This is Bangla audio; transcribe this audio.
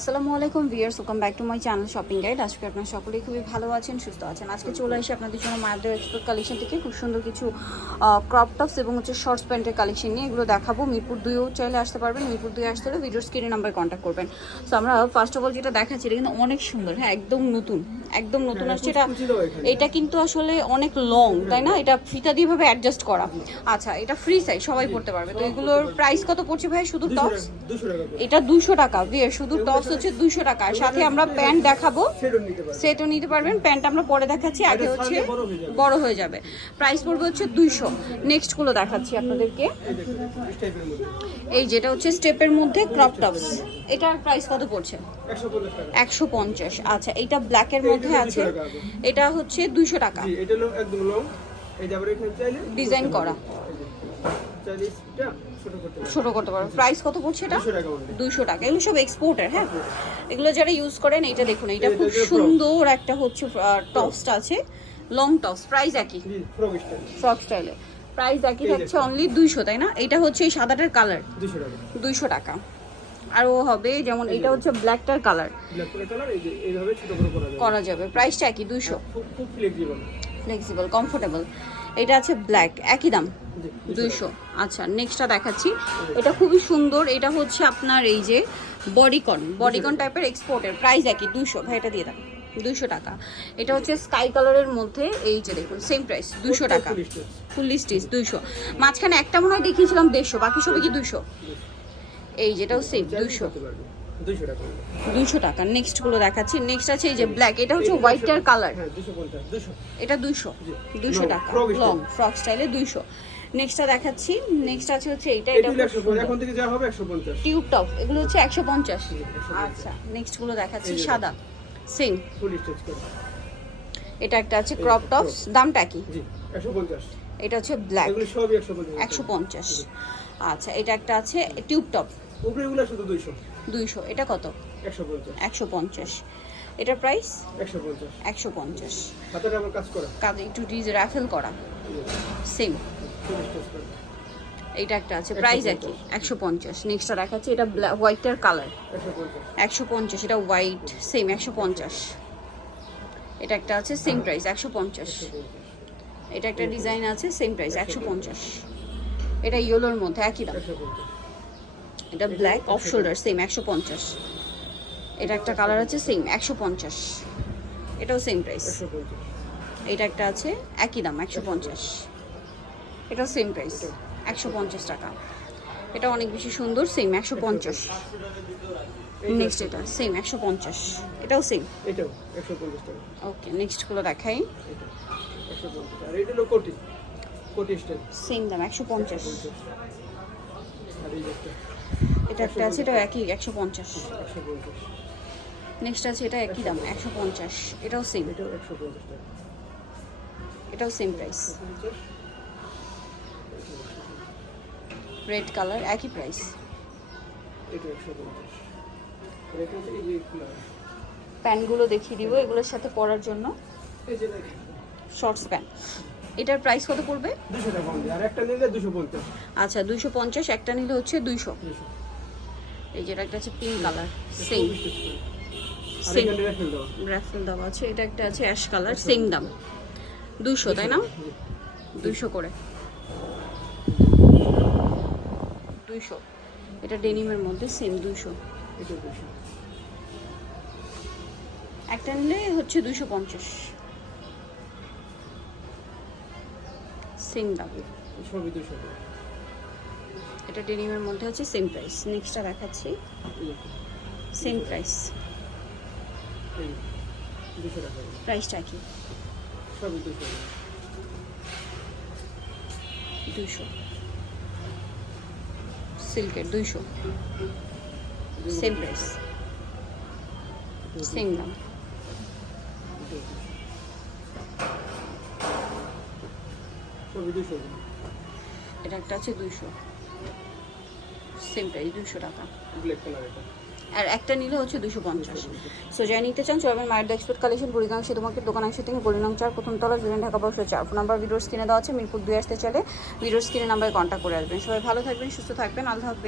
আসসালামু আলাইকুম viewers, welcome back to my channel shopping guide. আজকে আপনারা সকলেই খুবই ভালো আছেন, সুস্থ আছেন। আজকে চলে আসি আপনাদের জন্য মায়াদের এক্সপোর্ট কালেকশন থেকে খুব সুন্দর কিছু ক্রপ টপস এবং শর্টস প্যান্টের কালেকশন নিয়ে এগুলো দেখাবো। মিরপুর 2-ও চাইলে আসতে পারবেন। মিরপুর 2 আসতে হলে ভিডিওর স্ক্রিনে নাম্বার কন্ট্যাক্ট করবেন। সো আমরা ফার্স্ট অফ অল যেটা দেখাচ্ছি এটা কিন্তু অনেক সুন্দর, হ্যাঁ একদম নতুন আসছে। এটা কিন্তু আসলে অনেক লং, তাই না? এটা ফিতা দিয়ে ভাবে অ্যাডজাস্ট করা। আচ্ছা, এটা ফ্রি সাইজ, সবাই পড়তে পারবে। তো এগুলোর প্রাইস কত পড়ছে ভাই? শুধু টপস এটা 200 টাকা। শুধু টপস হচ্ছে 200 টাকা। আর সাথে আমরা প্যান্ট দেখাবো, সেটও নিতে পারবেন। প্যান্ট আমরা পরে দেখাচ্ছি, আগে হচ্ছে বড় হয়ে যাবে। প্রাইস পড়বে হচ্ছে 200। নেক্সট গুলো দেখাচ্ছি আপনাদেরকে। এই যেটা হচ্ছে স্টেপের মধ্যে ক্রপ টপস, এটার প্রাইস কত পড়ছে? 150। আচ্ছা, এটা ব্ল্যাকের মধ্যে আছে, এটা হচ্ছে 200 টাকা। ডিজাইন করা, ছোট করতে পারো। প্রাইস কত পড়ছে এটা? 200 টাকা। এগুলো সব এক্সপোর্টার, হ্যাঁ এগুলো যারা ইউজ করেন। এটা দেখুন, এটা খুব সুন্দর একটা হচ্ছে টপসটা আছে, লং টপস। প্রাইস একই, ফ্রক স্টাইলে প্রাইস একই থাকছে, অনলি 200, তাই না? এটা হচ্ছে এই সাদাটার কালার 200 টাকা। আরও হবে, যেমন এটা হচ্ছে ব্ল্যাকটার কালার, করা যাবে। প্রাইসটা একই 200, ফ্লেক্সিবল কমফোর্টেবল। এটা আছে ব্ল্যাক, একই দাম 200। আচ্ছা, নেক্সটটা দেখাচ্ছি। এটা খুবই সুন্দর, এটা হচ্ছে আপনার এই যে বডিকন টাইপের এক্সপোর্টের। প্রাইস একই 200। ভাই এটা দিয়ে দাম, 200 টাকা। এটা হচ্ছে স্কাই কালারের মধ্যে, এই যে দেখুন সেম প্রাইস 200 টাকা। Fully stitch 200। মাঝখানে একটা মনে হয় দেখিয়েছিলাম 150, বাকি সবই কি 200। এই যেটাও সেম 200 টাকা। নেক্সট গুলো দেখাচ্ছি। নেক্সট আছে এই যে ব্ল্যাক, এটা হচ্ছে হোয়াইটার কালার, এটা 200 টাকা। লং ফ্রক স্টাইলে 200। নেক্সটটা দেখাচ্ছি। নেক্সট আছে হচ্ছে এটা এখন থেকে যা হবে 150। টিউব টপ, এগুলো হচ্ছে 150। আচ্ছা, নেক্সট গুলো দেখাচ্ছি। সাদা সেম, এটা একটা আছে ক্রপ টপস, দামটা কি? 150। এটা হচ্ছে ব্ল্যাক, এগুলো সবই 150। আচ্ছা, এটা একটা আছে টিউব টপ, উপরে এগুলো শুধু 200। এটা কত? 150। এটার প্রাইস 150। হাতের আবার কাজ করা, কাজে একটু রাফেল করা, সেম। এইটা একটা আছে, প্রাইস একই 150। নেক্সটটা দেখাচ্ছি, এটা হোয়াইটের কালার 150। এটা হোয়াইট, সেম 150। এটা একটা আছে সেম প্রাইস 150। এটা একটা ডিজাইন আছে, সেম প্রাইস 150। এটা ইয়েলোর মধ্যে, একই দাম। এটা ব্ল্যাক অফ শোল্ডার, সেম 150। এটা একটা কালার আছে, সেম 150। এটাও সেম প্রাইস। এটা একটা আছে, একই দাম 150। এটাও সেম প্রাইস 150 টাকা। এটা অনেক বেশি সুন্দর, সেম 150। নেক্সট এটা সেম 150, এটাও সেম, এটাও 150 টাকা। ওকে, নেক্সট গুলো দেখাই। এটা 150। আর এটা হলো কোটি স্টাইল, সেম দাম 150। আর এই একটা, এটা একটা আছে, এটাও একই 150। 150। নেক্সট আছে, এটা একই দাম 150। এটাও সেম, এটাও 150 টাকা। এটাও সেম প্রাইস। রেড কালার, একই প্রাইস। এটা 150। আর এটা হচ্ছে এই যে কালার। প্যান্টগুলো দেখিয়ে দিব এগুলোর সাথে পরার জন্য, এই যে দেখেন শর্টস প্যান্ট। এটার প্রাইস কত পড়বে? 200 টাকা অনলি। আর একটা নিলে 250। আচ্ছা, 250। একটা নিলে হচ্ছে 200। এই যেটা একটা আছে পিঙ্ক কালার, সেম আর সেম এখানে রাখেন দাও, রাফেল দেওয়া আছে। এটা একটা আছে অ্যাশ কালার, সেম দাম 200, তাই না? 200 করে, 200। এটা ডেনিমের মধ্যে, সেম 200। এটা 200। একটা নিলে হচ্ছে 250, সেম দাম। সবই 200 টাকা। এটা ডেনিমের মধ্যে আছে, সেম প্রাইস। নেক্সটটা দেখাচ্ছি, সেম প্রাইস। এই 200 টাকা। প্রাইসটা কি? সবই 200 টাকা। 200। সিল্কের 200, সেম প্রাইস, সেম দাম। সবই 200 টাকা। এটা একটা আছে 200, সেম প্রাইস 200 টাকা। ব্ল্যাক কালার এটা। আর একটা নিলে হচ্ছে 250। সো যাই নিতে চান চলবেন মায়ের দ্য এক্সপোর্ট কালেকশন, বুড়িগাং সেতুমার্কেট, দোকান অংশ থেকে গলিনং 4, প্রথম তলা, জুলিয়ান, ঢাকা 1204। ফোন নাম্বার ভিডিওর স্ক্রিনে দেওয়া আছে। মিরপুর 2 আসতে চলে ভিডিওর স্ক্রিনে নাম্বারে কন্ট্যাক্ট করে আসবেন। সবাই ভালো থাকবেন, সুস্থ থাকবেন, আল্লাহ হাফেজ।